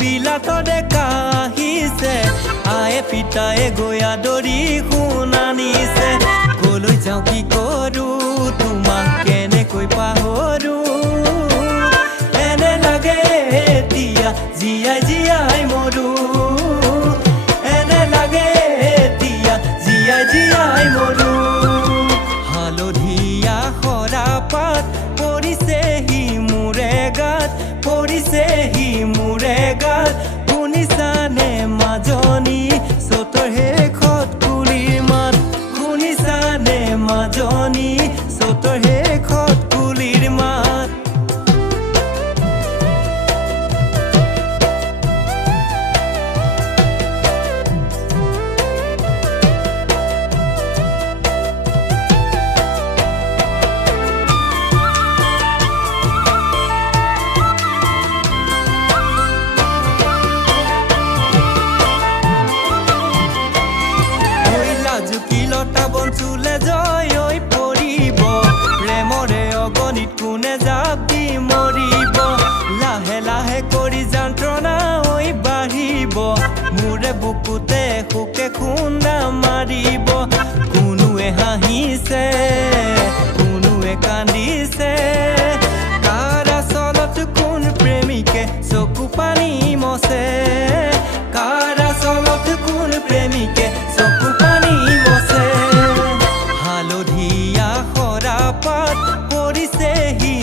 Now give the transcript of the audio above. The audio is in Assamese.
বিলাতৰে কাহিছে আয়ে পিতায়ে গৈ আদৰি শুনানিছে কলৈ যাওঁ কি কৰো তোমাক কেনেকৈ পাহৰো এনে লাগে এতিয়া জীয়াই জীয়াই মৰো এনে লাগে এতিয়া জীয়াই জীয়াই মৰো হালধীয়া সৰাপাত পৰিছেহি মোৰে গাত পৰিছেহি মোৰে গাত শুনিছানে মাজনী চতৰ শেষত কুলিৰ মাত শুনিছানে মাজনী চতৰ শেষত কুলিৰ মাত জুকিলতা বঞ্চুলে জয় ঐ পৰিব প্ৰেমৰে অগণিত কোনে জাপ দি মৰিব লাহে লাহে কৰি যন্ত্ৰণা ঐ বাঢ়িব মোৰে বুকুতে সুকে খুন্দা মাৰিব কোনোৱে হাঁহিছে কোনোৱে কান্দিছে কাৰ আচলত কোন প্ৰেমিকে চকু পানী মচে কাৰ আচলত কোন প্ৰেমিকে চকু পানী হালধীয়া সৰাপাত পৰিছেহি